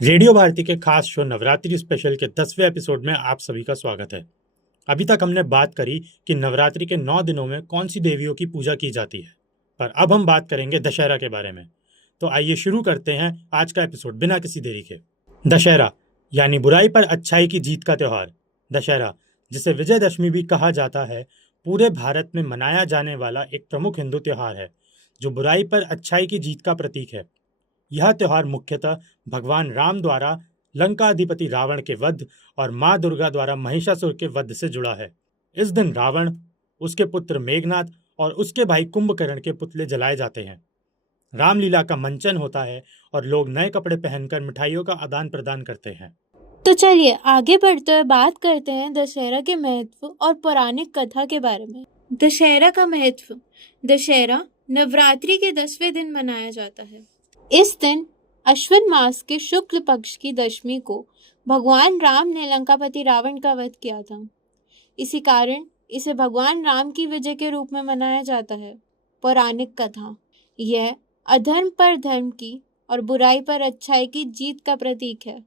Radio Bharati के खास show Navratri special के 10वें एपिसोड में आप सभी का स्वागत है। अभी तक हमने बात करी कि नवरात्रि के 9 दिनों में कौन सी देवियों की पूजा की जाती है, पर अब हम बात करेंगे दशहरा के बारे में। तो आइए शुरू करते हैं आज का एपिसोड बिना किसी देरी के। दशहरा यानी बुराई पर अच्छाई की जीत का त्यौहार। दशहरा, जिसे विजयदशमी भी कहा जाता है, पूरे भारत में मनाया जाने वाला एक प्रमुख हिंदू त्यौहार है जो बुराई पर अच्छाई की जीत का प्रतीक है। यह त्यौहार मुख्यतः भगवान राम द्वारा लंका अधिपति रावण के वध और मां दुर्गा द्वारा महिषासुर के वध से जुड़ा है। इस दिन रावण, उसके पुत्र मेघनाथ और उसके भाई कुंभकर्ण के पुतले जलाए जाते हैं। रामलीला का मंचन होता है और लोग नए कपड़े पहनकर मिठाइयों का आदान प्रदान करते हैं। तो चलिए आगे बढ़ते हुए बात करते हैं दशहरा के महत्व और पौराणिक कथा के बारे में। दशहरा का महत्व। दशहरा नवरात्रि के 10वें दिन मनाया जाता है। इस दिन अश्विन मास के शुक्ल पक्ष की दशमी को भगवान राम ने लंकापति रावण का वध किया था। इसी कारण इसे भगवान राम की विजय के रूप में मनाया जाता है। पौराणिक कथा। यह अधर्म पर धर्म की और बुराई पर अच्छाई की जीत का प्रतीक है।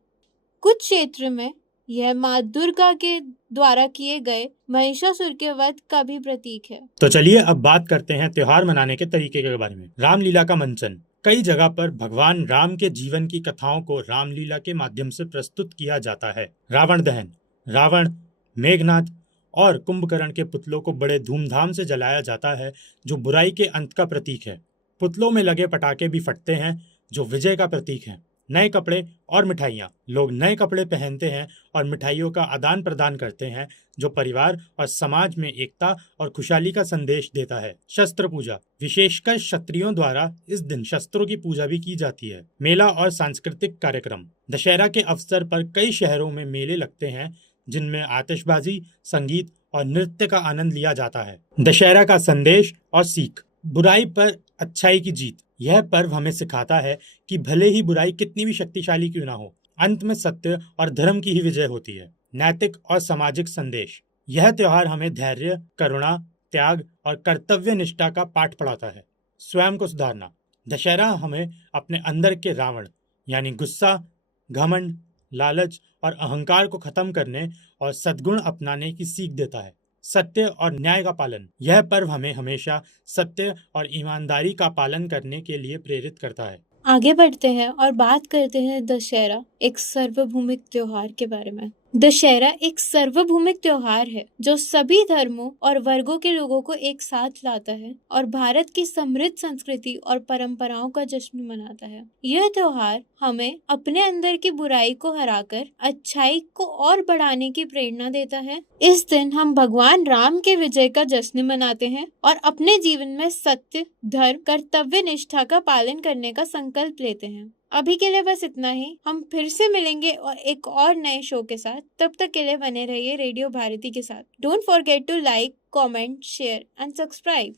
कुछ क्षेत्र में यह माँ दुर्गा के द्वारा किए गए महिषासुर के वध का भी प्रतीक है। तो चलिए अब बात करते हैं त्योहार मनाने के तरीके के बारे में। रामलीला का मंचन। कई जगह पर भगवान राम के जीवन की कथाओं को रामलीला के माध्यम से प्रस्तुत किया जाता है। रावण दहन। रावण, मेघनाथ और कुंभकर्ण के पुतलों को बड़े धूमधाम से जलाया जाता है, जो बुराई के अंत का प्रतीक है। पुतलों में लगे पटाखे भी फटते हैं, जो विजय का प्रतीक है। नए कपड़े और मिठाइयाँ। लोग नए कपड़े पहनते हैं और मिठाइयों का आदान प्रदान करते हैं, जो परिवार और समाज में एकता और खुशहाली का संदेश देता है। शस्त्र पूजा। विशेषकर क्षत्रियों द्वारा इस दिन शस्त्रों की पूजा भी की जाती है। मेला और सांस्कृतिक कार्यक्रम। दशहरा के अवसर पर कई शहरों में मेले लगते हैं, जिनमें आतिशबाजी, संगीत और नृत्य का आनंद लिया जाता है। दशहरा का संदेश और सीख। बुराई पर अच्छाई की जीत। यह पर्व हमें सिखाता है कि भले ही बुराई कितनी भी शक्तिशाली क्यों ना हो, अंत में सत्य और धर्म की ही विजय होती है। नैतिक और सामाजिक संदेश। यह त्यौहार हमें धैर्य, करुणा, त्याग और कर्तव्य निष्ठा का पाठ पढ़ाता है। स्वयं को सुधारना। दशहरा हमें अपने अंदर के रावण यानी गुस्सा, घमंड, लालच और अहंकार को खत्म करने और सद्गुण अपनाने की सीख देता है। सत्य और न्याय का पालन। यह पर्व हमें हमेशा सत्य और ईमानदारी का पालन करने के लिए प्रेरित करता है। आगे बढ़ते हैं और बात करते हैं दशहरा एक सार्वभौमिक त्योहार के बारे में। दशहरा एक सार्वभौमिक त्योहार है जो सभी धर्मों और वर्गों के लोगों को एक साथ लाता है और भारत की समृद्ध संस्कृति और परंपराओं का जश्न मनाता है। यह त्योहार हमें अपने अंदर की बुराई को हराकर अच्छाई को और बढ़ाने की प्रेरणा देता है। इस दिन हम भगवान राम के विजय का जश्न मनाते हैं और अपने जीवन में सत्य, धर्म, कर्तव्य निष्ठा का पालन करने का संकल्प लेते हैं। अभी के लिए बस इतना ही। हम फिर से मिलेंगे और एक और नए शो के साथ। तब तक के लिए बने रहिए रेडियो भारती के साथ। Don't forget to like, comment, share and subscribe.